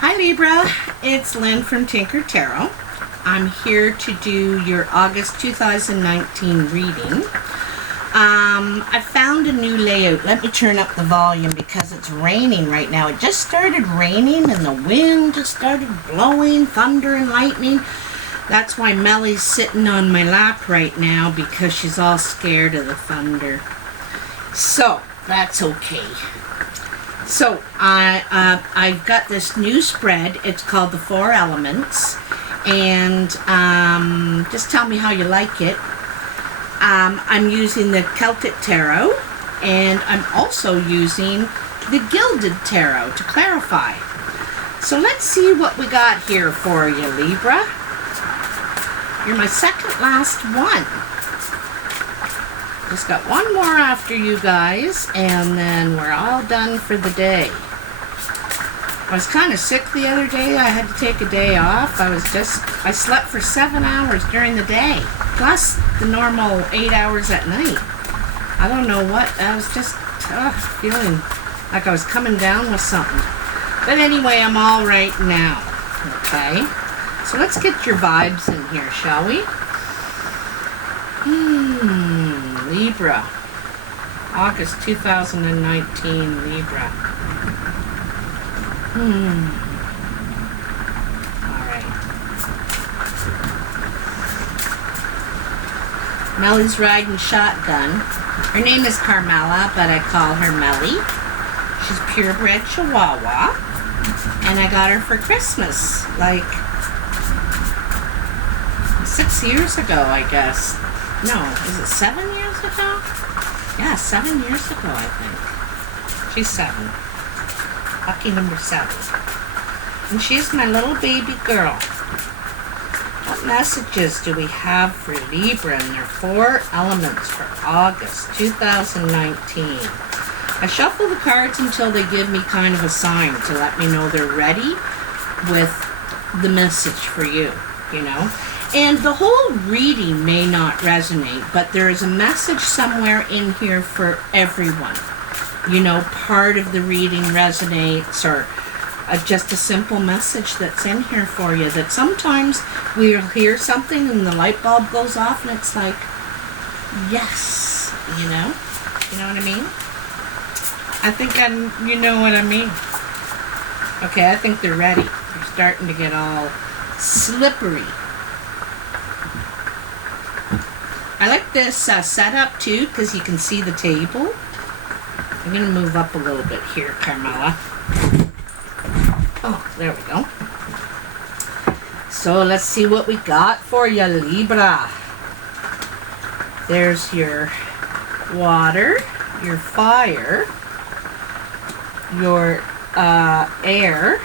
Hi Libra, it's Lynn from Tinker Tarot. I'm here to do your August 2019 reading. I found a new layout. Let me turn up the volume because it's raining right now. It just started raining and the wind just started blowing, thunder and lightning. That's why Mellie's sitting on my lap right now because she's all scared of the thunder. So, that's okay. So, I've got this new spread. It's called The Four Elements. And just tell me how you like it. I'm using the Celtic Tarot. And I'm also using the Gilded Tarot to clarify. So let's see what we got here for you, Libra. You're my second last one. Just got one more after you guys, and then we're all done for the day. I was kind of sick the other day. I had to take a day off. I slept for 7 hours during the day, plus the normal 8 hours at night. I don't know what, I was just feeling like I was coming down with something. But anyway, I'm all right now, okay? So let's get your vibes in here, shall we? Libra, August 2019, Libra. Alright. Mellie's riding shotgun. Her name is Carmela, but I call her Mellie. She's purebred Chihuahua. And I got her for Christmas, like 6 years ago, I guess. No, is it 7 years ago? Yeah, 7 years ago, I think. She's 7. Lucky number 7. And she's my little baby girl. What messages do we have for Libra and their 4 elements for August 2019? I shuffle the cards until they give me kind of a sign to let me know they're ready with the message for you, you know? And the whole reading may not resonate, but there is a message somewhere in here for everyone. You know, part of the reading resonates, or just a simple message that's in here for you, that sometimes we'll hear something and the light bulb goes off and it's like, yes, you know? You know what I mean? I think you know what I mean. Okay, I think they're ready. They're starting to get all slippery. I like this setup too because you can see the table. I'm going to move up a little bit here, Carmela. Oh, there we go. So let's see what we got for you, Libra. There's your water, your fire, your air,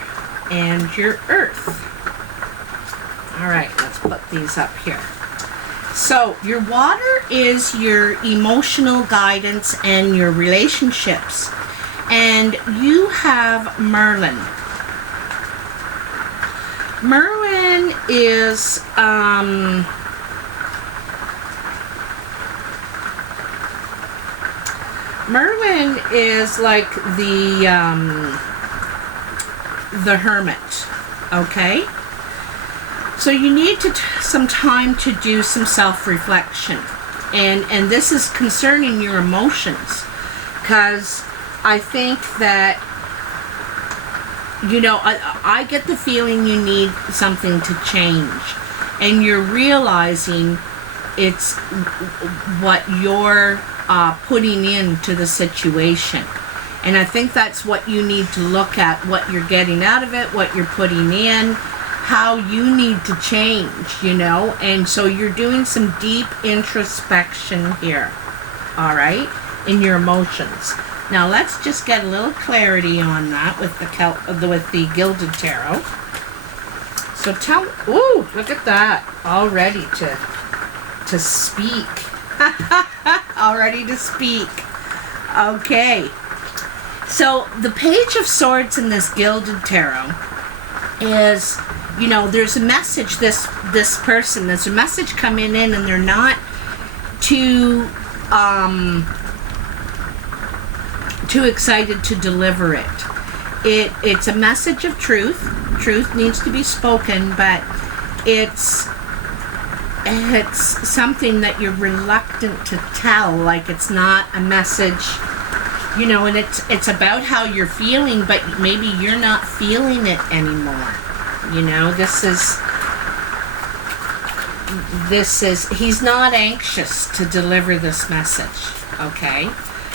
and your earth. Alright, let's put these up here. So, your water is your emotional guidance and your relationships. And you have Merlin. Merlin is, like the hermit, okay? So you need some time to do some self-reflection. And this is concerning your emotions. Because I think that, you know, I get the feeling you need something to change. And you're realizing it's what you're putting into the situation. And I think that's what you need to look at, what you're getting out of it, what you're putting in, how you need to change, you know. And so you're doing some deep introspection here, all right, in your emotions. Now let's just get a little clarity on that with the Gilded Tarot. So ooh, look at that, all ready to speak. All ready to speak. Okay. So the Page of Swords in this Gilded Tarot is, you know, there's a message, there's a message coming in, and they're not too excited to deliver it. it's a message of truth. Truth needs to be spoken, but it's something that you're reluctant to tell. Like, it's not a message, you know, and it's about how you're feeling, but maybe you're not feeling it anymore. You know, this is he's not anxious to deliver this message, okay?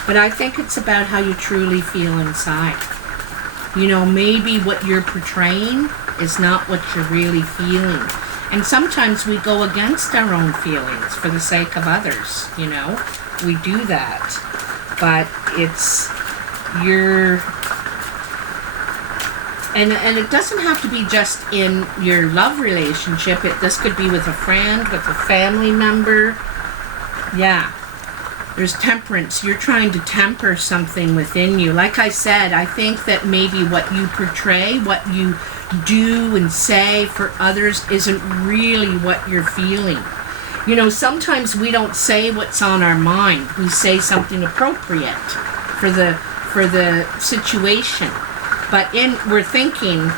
But I think it's about how you truly feel inside. You know, maybe what you're portraying is not what you're really feeling. And sometimes we go against our own feelings for the sake of others, you know? We do that. But it's your... And it doesn't have to be just in your love relationship. This could be with a friend, with a family member. Yeah. There's temperance. You're trying to temper something within you. Like I said, I think that maybe what you portray, what you do and say for others isn't really what you're feeling. You know, sometimes we don't say what's on our mind. We say something appropriate for the situation. But we're thinking,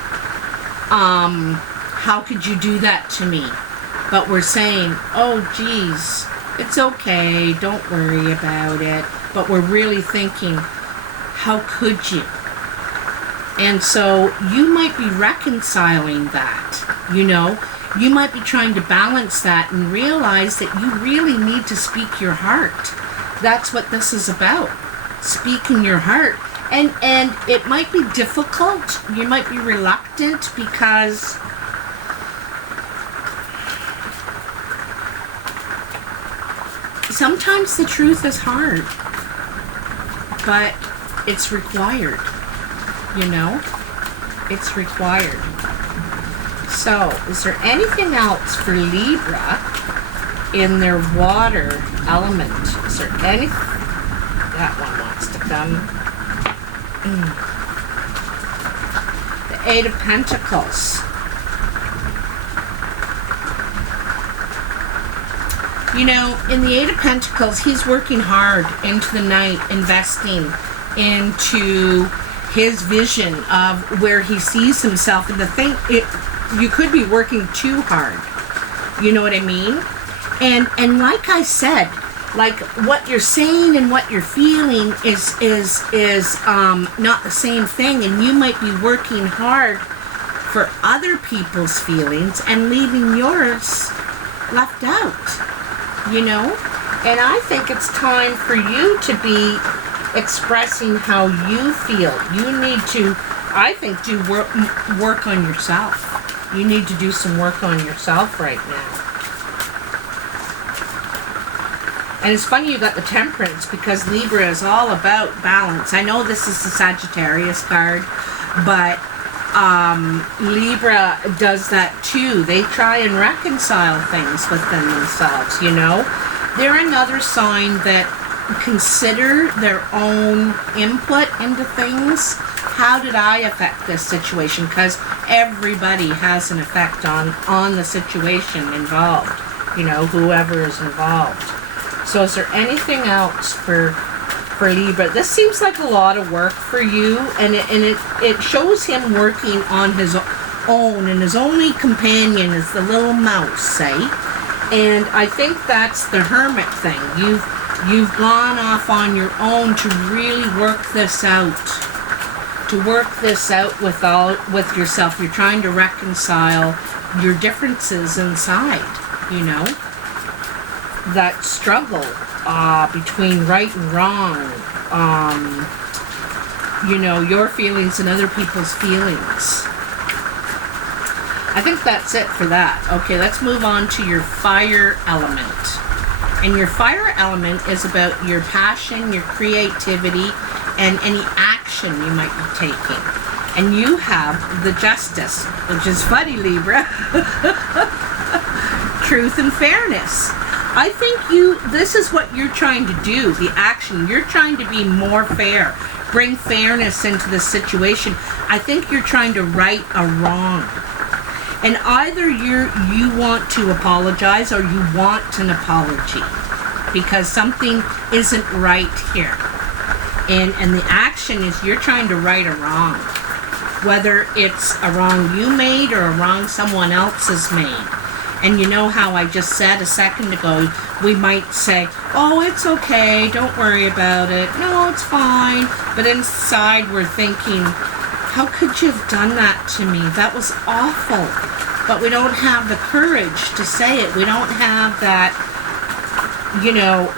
how could you do that to me? But we're saying, oh, geez, it's okay, don't worry about it. But we're really thinking, how could you? And so you might be reconciling that, you know. You might be trying to balance that and realize that you really need to speak your heart. That's what this is about, speaking your heart. And it might be difficult. You might be reluctant because sometimes the truth is hard, but it's required, you know? It's required. So, is there anything else for Libra in their water element? Is there any... That one wants to come. The Eight of Pentacles. You know, in the Eight of Pentacles, he's working hard into the night, investing into his vision of where he sees himself. And the thing, you could be working too hard. You know what I mean? And like I said, like what you're saying and what you're feeling is not the same thing, and you might be working hard for other people's feelings and leaving yours left out, you know? And I think it's time for you to be expressing how you feel. You need to, I think, do work on yourself. You need to do some work on yourself right now. And it's funny you got the Temperance, because Libra is all about balance. I know this is the Sagittarius card, but Libra does that too. They try and reconcile things within themselves, you know. They're another sign that consider their own input into things. How did I affect this situation? Because everybody has an effect on the situation involved, you know, whoever is involved. So is there anything else for Libra? This seems like a lot of work for you, and it shows him working on his own, and his only companion is the little mouse, say. And I think that's the Hermit thing. You've gone off on your own to really work this out. To work this out with yourself. You're trying to reconcile your differences inside, you know. That struggle between right and wrong, you know, your feelings and other people's feelings. I think that's it for that. Okay, let's move on to your fire element. And your fire element is about your passion, your creativity, and any action you might be taking. And you have the Justice, which is funny, Libra. Truth and fairness. I think this is what you're trying to do, the action. You're trying to be more fair, bring fairness into the situation. I think you're trying to right a wrong. And either you want to apologize or you want an apology because something isn't right here. And the action is you're trying to right a wrong. whether it's a wrong you made or a wrong someone else has made. And you know how I just said a second ago, we might say, oh, it's okay, don't worry about it, no, it's fine. But inside we're thinking, how could you have done that to me? That was awful. But we don't have the courage to say it. We don't have that, you know,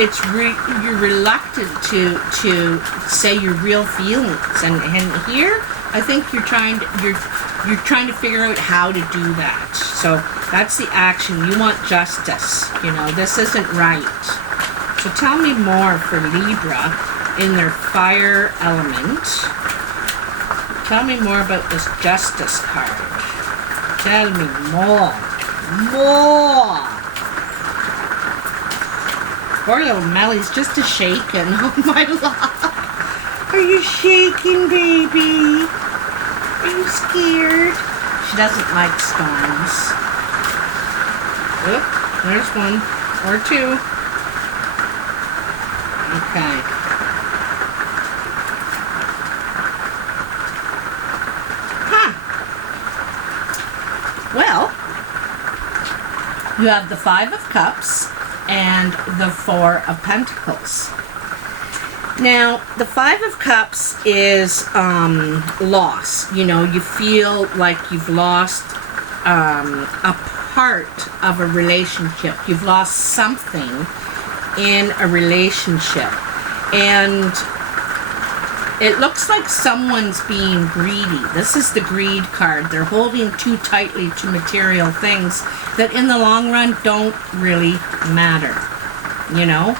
you're reluctant to say your real feelings. And here, I think you're trying to figure out how to do that. So that's the action. You want justice. You know, this isn't right. So tell me more for Libra in their fire element. Tell me more about this justice card. Tell me more. More. Poor little Melly's just a shaking. Oh my love. Are you shaking, baby? Are you scared? She doesn't like storms. Oop, there's one or two. Okay. Well, you have the Five of Cups and the Four of Pentacles. Now, the Five of Cups is loss. You know, you feel like you've lost a part of a relationship. You've lost something in a relationship. And it looks like someone's being greedy. This is the greed card. They're holding too tightly to material things that in the long run don't really matter. You know?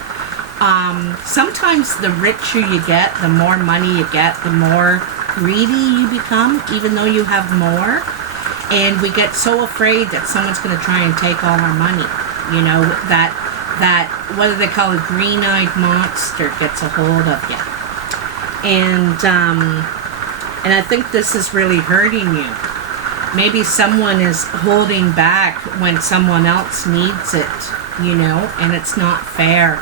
Sometimes the richer you get, the more money you get, the more greedy you become, even though you have more. And we get so afraid that someone's going to try and take all our money. You know, that what do they call it, green-eyed monster gets a hold of you. And I think this is really hurting you. Maybe someone is holding back when someone else needs it, you know, and it's not fair.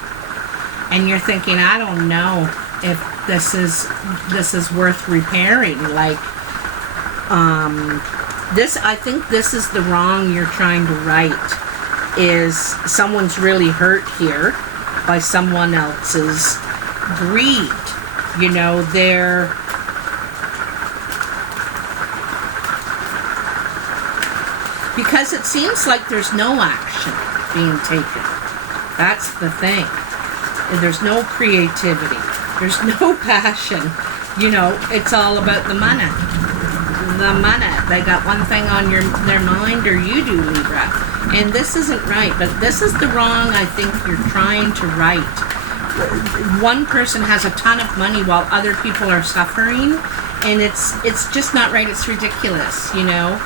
And you're thinking, I don't know if this is worth repairing. Like, I think this is the wrong you're trying to right. Is someone's really hurt here by someone else's greed. You know, because it seems like there's no action being taken. That's the thing. There's no creativity. There's no passion. You know, it's all about the money. The money. They got one thing on their mind, or you do, Libra. And this isn't right, but this is the wrong I think you're trying to right. One person has a ton of money while other people are suffering, and it's just not right. It's ridiculous, you know.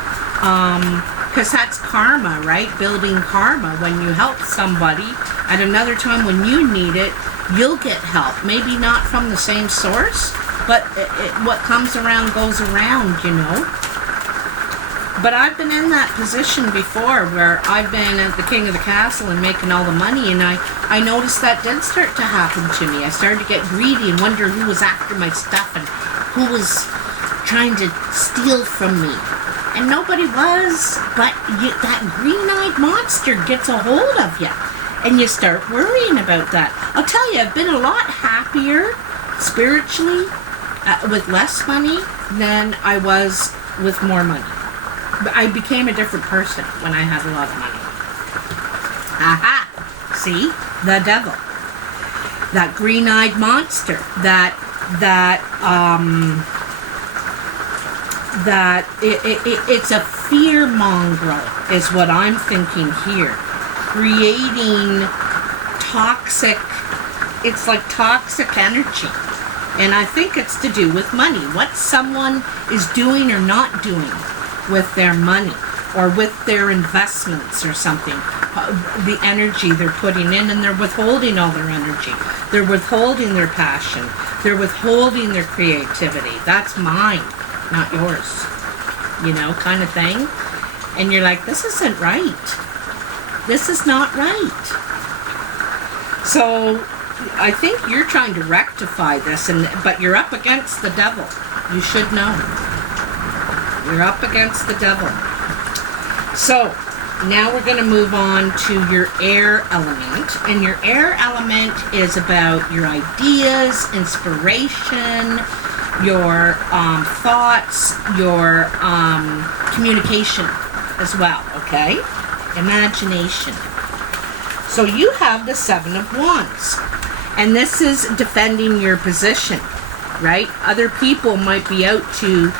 Because that's karma, right? Building karma. When you help somebody at another time when you need it, you'll get help. Maybe not from the same source, but what comes around goes around, you know. But I've been in that position before where I've been at the king of the castle and making all the money, and I noticed that did start to happen to me. I started to get greedy and wonder who was after my stuff and who was trying to steal from me. And nobody was, but that green-eyed monster gets a hold of you. And you start worrying about that. I'll tell you, I've been a lot happier spiritually with less money than I was with more money. I became a different person when I had a lot of money. Aha! See? The devil. That green-eyed monster. It's a fear mongrel is what I'm thinking here. Creating toxic, it's like toxic energy. And I think it's to do with money. What someone is doing or not doing with their money or with their investments or something. The energy they're putting in, and they're withholding all their energy. They're withholding their passion. They're withholding their creativity. That's mine, not yours. You know, kind of thing. And you're like, this isn't right. This is not right. So I think you're trying to rectify this, but you're up against the devil. You should know. You're up against the devil. So, now we're going to move on to your air element. And your air element is about your ideas, inspiration, your thoughts, your communication as well, okay? Imagination. So you have the Seven of Wands. And this is defending your position, right? Other people might be out to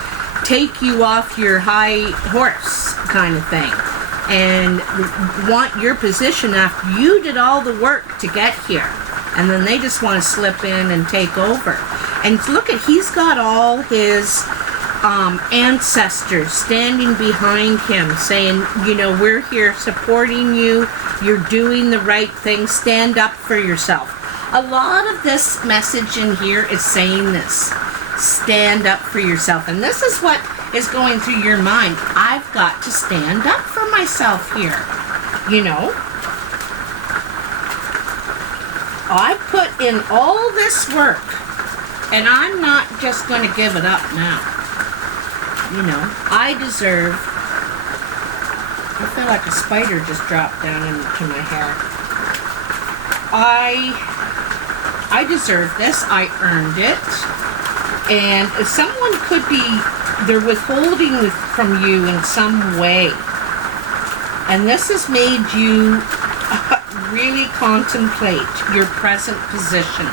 take you off your high horse kind of thing and want your position after you did all the work to get here. And then they just want to slip in and take over. And look at, he's got all his ancestors standing behind him saying, you know, we're here supporting you. You're doing the right thing. Stand up for yourself. A lot of this message in here is saying this. Stand up for yourself. And this is what is going through your mind. I've got to stand up for myself here. You know? I put in all this work. And I'm not just going to give it up now. You know, I deserve... I feel like a spider just dropped down into my hair. I deserve this. I earned it. And if someone could be, they're withholding from you in some way. And this has made you really contemplate your present position.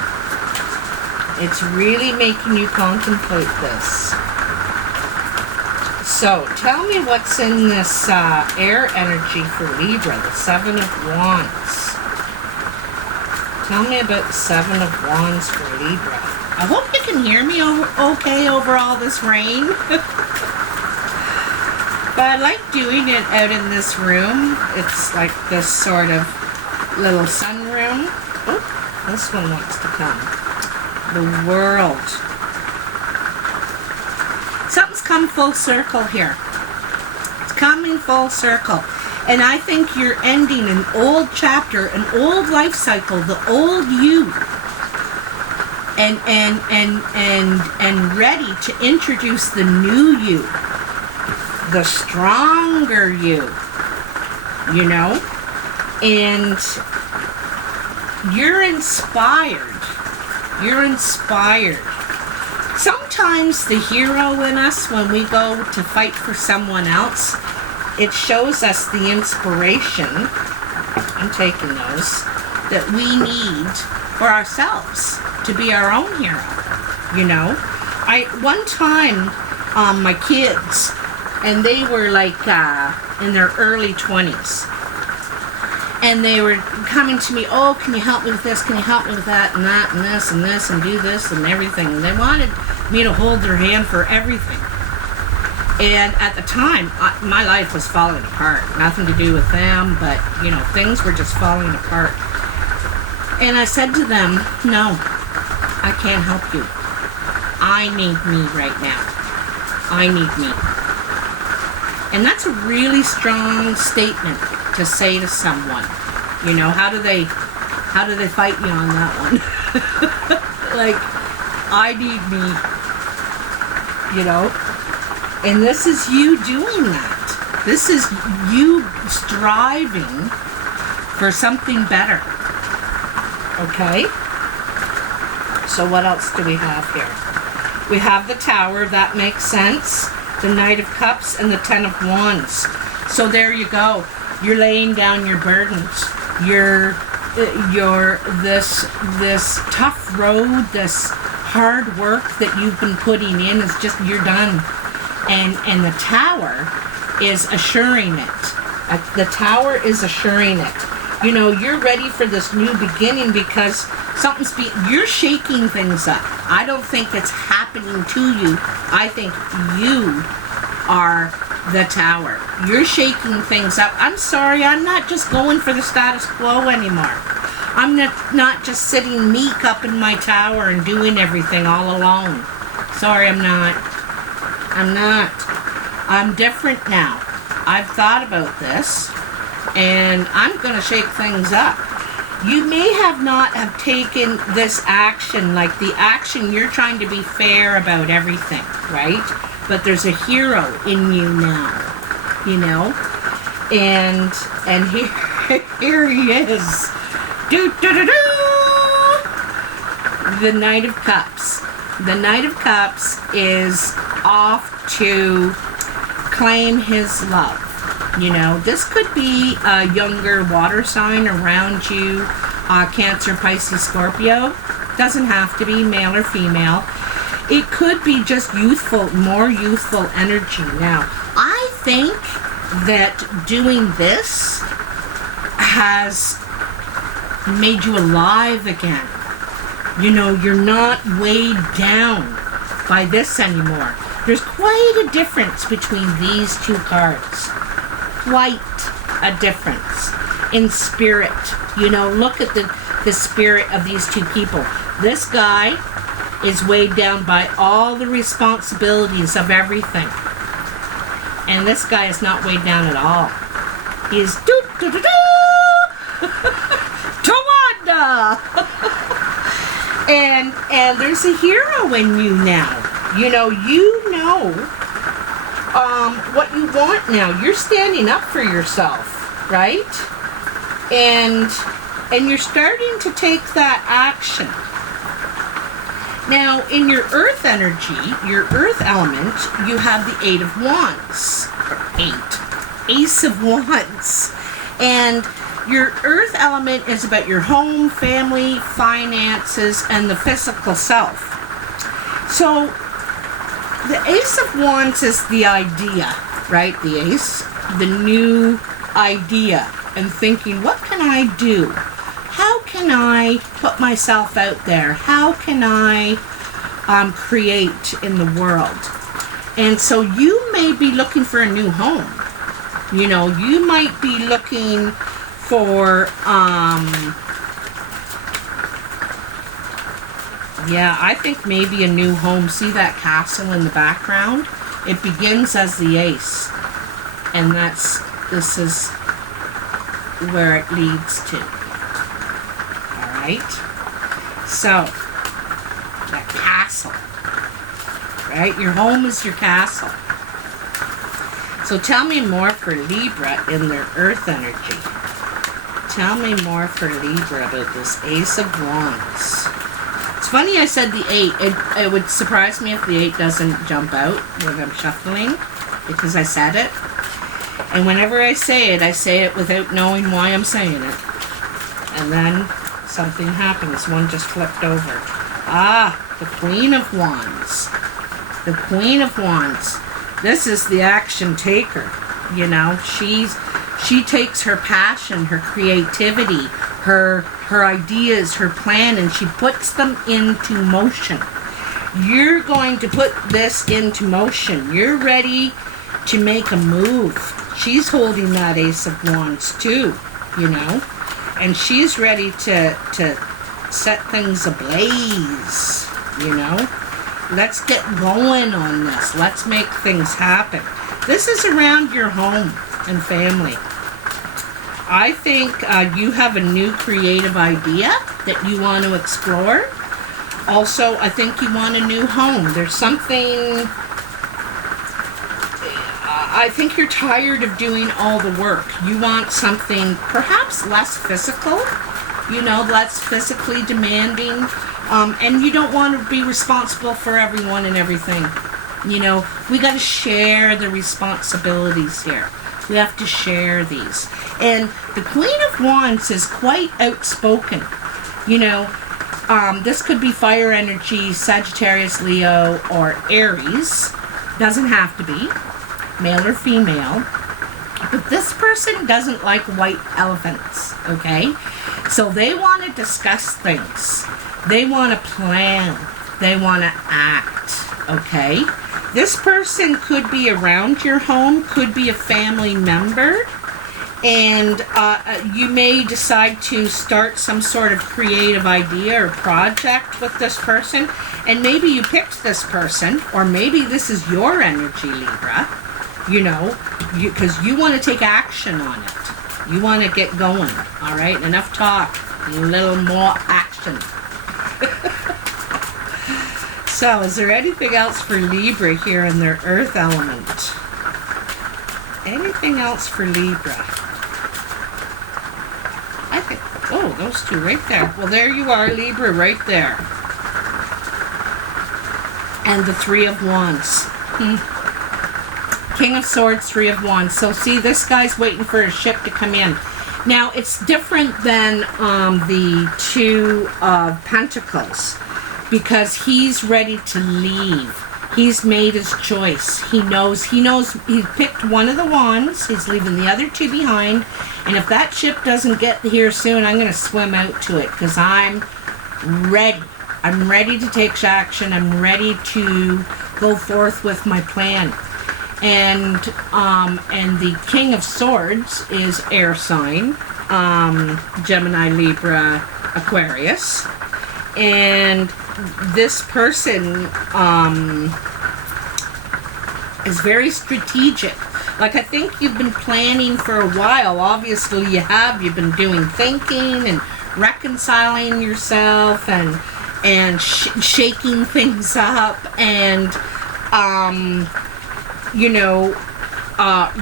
It's really making you contemplate this. So, tell me what's in this air energy for Libra, the Seven of Wands. Tell me about the Seven of Wands for Libra. I hope you can hear me okay over all this rain. But I like doing it out in this room. It's like this sort of little sunroom. Oh, this one wants to come. The World. Something's come full circle here. It's coming full circle. And I think you're ending an old chapter, an old life cycle, the old you. And ready to introduce the new you. The stronger you. You know? And you're inspired. You're inspired. Sometimes the hero in us, when we go to fight for someone else, it shows us the inspiration, I'm taking those, that we need for ourselves to be our own hero, you know. One time, my kids, and they were like in their early 20s, and they were coming to me, oh, can you help me with this, can you help me with that, and that, and this, and this, and do this, and everything. And they wanted me to hold their hand for everything. And at the time, my life was falling apart. Nothing to do with them, but, you know, things were just falling apart. And I said to them, no, I can't help you. I need me right now. I need me. And that's a really strong statement to say to someone. You know, how do they fight you on that one? Like, I need me, you know? And this is you doing that. This is you striving for something better. Okay? So what else do we have here? We have the Tower, that makes sense. The Knight of Cups and the Ten of Wands. So there you go. You're laying down your burdens. You're this tough road, this hard work that you've been putting in is just, you're done. And the Tower is assuring it. The Tower is assuring it. You know, you're ready for this new beginning because you're shaking things up. I don't think it's happening to you. I think you are the Tower. You're shaking things up. I'm sorry, I'm not just going for the status quo anymore. I'm not just sitting meek up in my tower and doing everything all alone. Sorry, I'm not. I'm different now. I've thought about this, and I'm going to shake things up. You may have not have taken this action, like the action you're trying to be fair about everything, right? But there's a hero in you now, you know? And here he is. The Knight of Cups. The Knight of Cups is off to claim his love. You know, this could be a younger water sign around you, Cancer, Pisces, Scorpio. Doesn't have to be male or female. It could be just youthful, more youthful energy. Now, I think that doing this has made you alive again. You know, you're not weighed down by this anymore. There's quite a difference between these two cards. Quite a difference in spirit. You know, look at the spirit of these two people. This guy is weighed down by all the responsibilities of everything. And this guy is not weighed down at all. He's Tawanda! and there's a hero in you now. You know what you want now. You're standing up for yourself, right? And you're starting to take that action. Now, in your earth energy, your earth element, you have the Eight of Wands. Ace of Wands. And your earth element is about your home, family, finances, and the physical self. So, the Ace of Wands is the idea, right? The ace, the new idea, and thinking, what can I do? How can I put myself out there? How can I create in the world? And so you may be looking for a new home. You know, you might be looking for, yeah, I think maybe a new home. See that castle in the background? It begins as the ace. And this is where it leads to. Alright? So, the castle. Right? Your home is your castle. So tell me more for Libra in their earth energy. Tell me more for Libra about this Ace of Wands. It's funny I said the 8. It would surprise me if the 8 doesn't jump out when I'm shuffling, because I said it. And whenever I say it without knowing why I'm saying it. And then something happens. One just flipped over. Ah, the Queen of Wands. The Queen of Wands. This is the action taker. You know, she takes her passion, her creativity, her ideas, her plan, and she puts them into motion. You're going to put this into motion. You're ready to make a move. She's holding that Ace of Wands too, you know, and she's ready to set things ablaze, you know. Let's get going on this. Let's make things happen. This is around your home and family. I think you have a new creative idea that you want to explore. Also, I think you want a new home. There's something... I think you're tired of doing all the work. You want something perhaps less physical, you know, less physically demanding, and you don't want to be responsible for everyone and everything. You know, we got to share the responsibilities here. We have to share these. And the Queen of Wands is quite outspoken. You know, this could be fire energy, Sagittarius, Leo, or Aries. Doesn't have to be male or female. But this person doesn't like white elephants, okay? So they want to discuss things. They want to plan. They want to act, okay? This person could be around your home, could be a family member, and you may decide to start some sort of creative idea or project with this person, and maybe you picked this person, or maybe this is your energy, Libra, you know, because you want to take action on it. You want to get going, all right? Enough talk. A little more action. So, is there anything else for Libra here in their earth element? Anything else for Libra? I think, oh, those two right there. Well, there you are, Libra, right there. And the Three of Wands. King of Swords, Three of Wands. So see, this guy's waiting for a ship to come in. Now, it's different than the Two of Pentacles, because he's ready to leave. He's made his choice. He knows he picked one of the wands. He's leaving the other two behind. And if that ship doesn't get here soon, I'm going to swim out to it, because I'm ready. I'm ready to take action. I'm ready to go forth with my plan. And the King of Swords is air sign, Gemini, Libra, Aquarius. And this person is very strategic. Like, I think you've been planning for a while. Obviously you have. You've been doing thinking and reconciling yourself and shaking things up and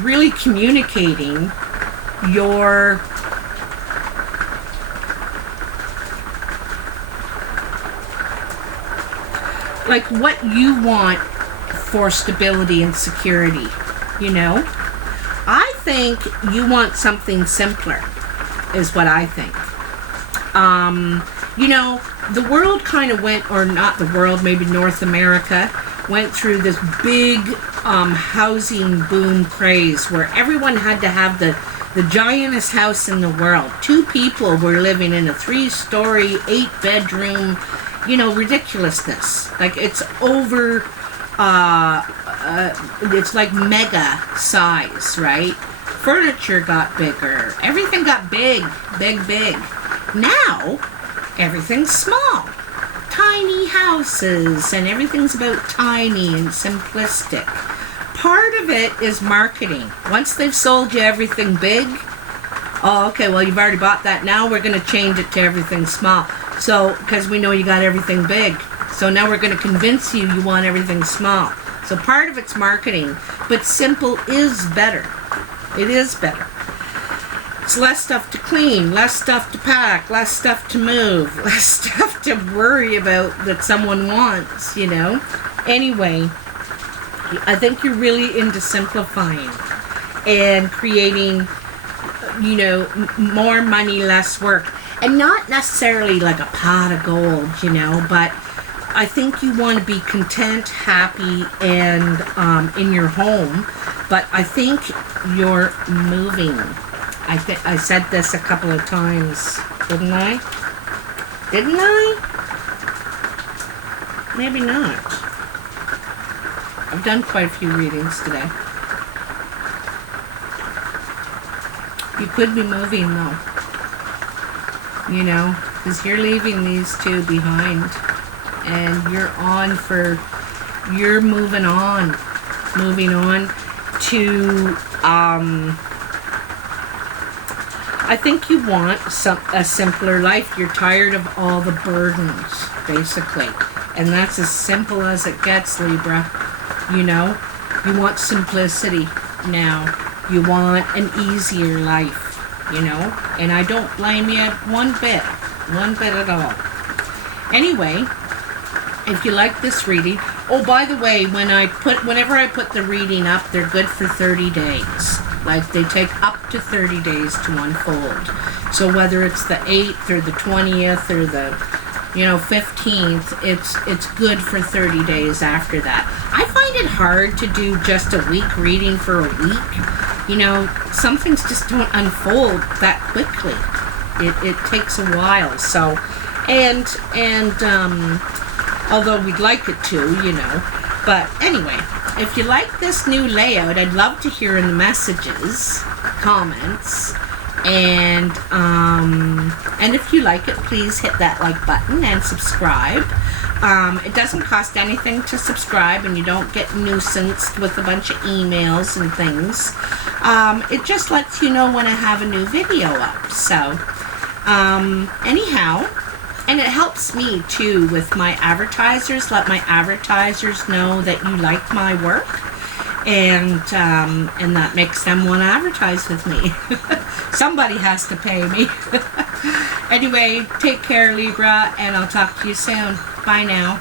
really communicating your like what you want for stability and security. I think you want something simpler, is what I think. The world kind of went, or not the world, maybe North America, went through this big housing boom craze where everyone had to have the giantest house in the world. 2 people were living in a 3-story, 8-bedroom, ridiculousness. Like, it's over, it's like mega size, right? Furniture got bigger. Everything got big. Now, everything's small. Tiny houses, and everything's about tiny and simplistic. Part of it is marketing. Once they've sold you everything big, oh, okay, well, you've already bought that. Now we're going to change it to everything small. So, because we know you got everything big. So now we're going to convince you want everything small. So part of it's marketing, but simple is better. It is better. It's less stuff to clean, less stuff to pack, less stuff to move, less stuff to worry about that someone wants, Anyway, I think you're really into simplifying and creating, more money, less work. And not necessarily like a pot of gold, but I think you want to be content, happy, and in your home. But I think you're moving. I said this a couple of times, didn't I? Maybe not. I've done quite a few readings today. You could be moving, though. Because you're leaving these 2 behind. And you're moving on to, I think you want a simpler life. You're tired of all the burdens, basically. And that's as simple as it gets, Libra. You want simplicity now. You want an easier life, And I don't blame you one bit at all. Anyway, if you like this reading, oh, by the way, whenever I put the reading up, they're good for 30 days. Like, they take up to 30 days to unfold. So whether it's the 8th or the 20th or the 15th, it's good for 30 days after that. I find it hard to do just a week reading for a week. Some things just don't unfold that quickly. It takes a while. So, and although we'd like it to, But anyway, if you like this new layout, I'd love to hear in the messages, comments, and if you like it, please hit that like button and subscribe. It doesn't cost anything to subscribe, and you don't get nuisanced with a bunch of emails and things. It just lets you know when I have a new video up. So, Anyhow, and it helps me too with my advertisers. Let my advertisers know that you like my work, and that makes them want to advertise with me. Somebody has to pay me. Anyway, take care, Libra, and I'll talk to you soon. Bye now.